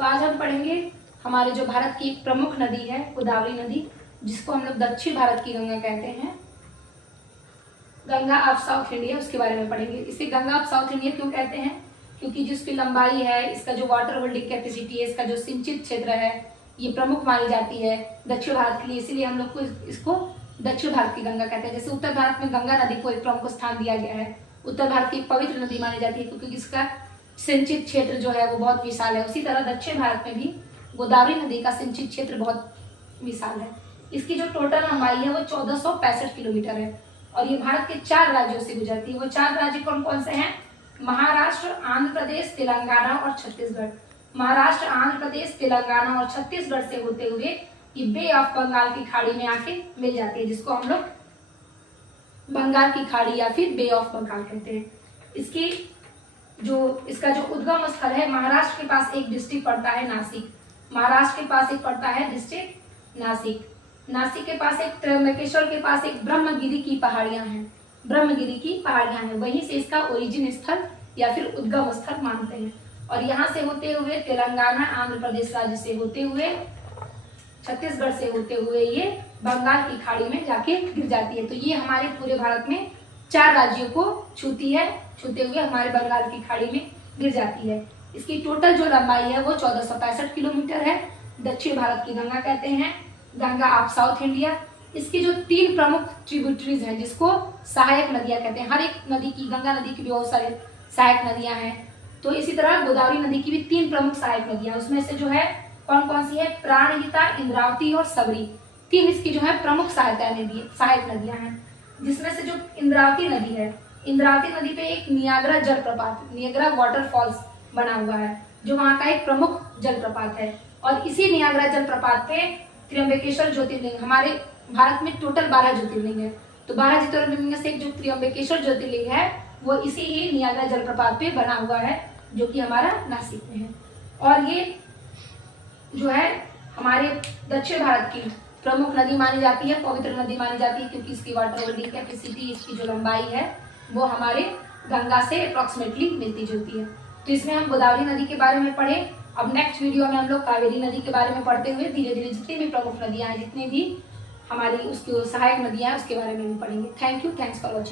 तो आज हम पढ़ेंगे हमारे जो भारत की प्रमुख नदी है गोदावरी नदी, जिसको हम लोग दक्षिण भारत की गंगा कहते हैं, गंगा ऑफ साउथ इंडिया, उसके बारे में पढ़ेंगे। इसे गंगा ऑफ साउथ इंडिया क्यों कहते हैं? क्योंकि जिसकी लंबाई है, इसका जो वाटर होल्डिंग कैपेसिटी है, इसका जो सिंचित क्षेत्र है, ये प्रमुख मानी जाती है दक्षिण भारत के लिए, इसीलिए हम लोग को इसको दक्षिण भारत की गंगा कहते हैं। जैसे उत्तर भारत में गंगा नदी को एक प्रमुख स्थान दिया गया है, उत्तर भारत की पवित्र नदी मानी जाती है क्योंकि इसका सिंचित क्षेत्र जो है वो बहुत विशाल है। उसी तरह दक्षिण भारत में भी गोदावरी नदी का सिंचित क्षेत्र बहुत विशाल है। इसकी जो टोटल लंबाई है वो 1465 किलोमीटर है और ये भारत के 4 राज्यों से गुजरती है। वो 4 राज्य कौन कौन से हैं? महाराष्ट्र, आंध्र प्रदेश, तेलंगाना और छत्तीसगढ़। महाराष्ट्र, आंध्र प्रदेश, तेलंगाना और छत्तीसगढ़ से होते हुए ये बे ऑफ बंगाल की खाड़ी में आके मिल जाती है, जिसको हम लोग बंगाल की खाड़ी या फिर बे ऑफ बंगाल कहते हैं। इसका जो उद्गम स्थल है, महाराष्ट्र के पास एक डिस्ट्रिक्ट पड़ता है नासिक, महाराष्ट्र के पास एक पड़ता है डिस्ट्रिक्ट नासिक, नासिक के पास एक त्र्यंबकेश्वर के पास एक ब्रह्मगिरी की पहाड़ियां हैं, ब्रह्मगिरी की पहाड़ियां हैं, वहीं से इसका ओरिजिन स्थल या फिर उद्गम स्थल मानते हैं। और यहाँ से होते हुए तेलंगाना, आंध्र प्रदेश राज्य से होते हुए, छत्तीसगढ़ से होते हुए ये बंगाल की खाड़ी में जाके गिर जाती है। तो ये हमारे पूरे भारत में 4 राज्यों को छूती है, छूते हुए हमारे बंगाल की खाड़ी में गिर जाती है। इसकी टोटल जो लंबाई है वो 1465 किलोमीटर है। दक्षिण भारत की गंगा कहते हैं, गंगा ऑफ साउथ इंडिया। इसकी जो 3 प्रमुख ट्रिब्यूटरीज हैं, जिसको सहायक नदियां कहते हैं। हर एक नदी की, गंगा नदी की भी बहुत सारे सहायक नदियां हैं, तो इसी तरह गोदावरी नदी की भी 3 प्रमुख सहायक नदियां। उसमें से जो है कौन कौन सी है? प्राणहिता, इंद्रावती और सबरी, 3 इसकी जो है प्रमुख सहायक नदियां हैं। जिसमें से जो इंद्रावती नदी है, इंद्रावती नदी पे एक नियाग्रा जलप्रपात, नियाग्रा वाटरफॉल्स बना हुआ है, जो वहाँ का एक प्रमुख जलप्रपात है। और इसी नियाग्रा जलप्रपात पे त्र्यंबकेश्वर ज्योतिर्लिंग, हमारे भारत में टोटल 12 ज्योतिर्लिंग है, तो 12 ज्योतिर्लिंग में से एक जो त्र्यंबकेश्वर ज्योतिर्लिंग है वो इसी ही नियाग्रा जलप्रपात पे बना हुआ है, जो कि हमारा नासिक में है। और ये जो है हमारे दक्षिण भारत की प्रमुख नदी मानी जाती है, पवित्र नदी मानी जाती है, क्योंकि इसकी वाटर होल्डिंग कैपेसिटी, इसकी जो लंबाई है वो हमारे गंगा से अप्रोक्सीमेटली मिलती जुलती है। तो इसमें हम गोदावरी नदी के बारे में पढ़े। अब नेक्स्ट वीडियो में हम लोग कावेरी नदी के बारे में पढ़ते हुए धीरे धीरे जितनी भी प्रमुख नदियां हैं, जितनी भी हमारी उसकी सहायक नदियां हैं, उसके बारे में भी पढ़ेंगे। Thank you, thanks for watching.